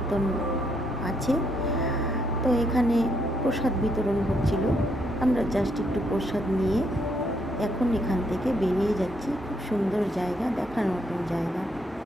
কীর্তন আছে। তো এখানে প্রসাদ বিতরণ হচ্ছিল, আমরা জাস্ট একটু প্রসাদ নিয়ে এখন এখান থেকে বেরিয়ে যাচ্ছি। খুব সুন্দর জায়গা, দেখার মতন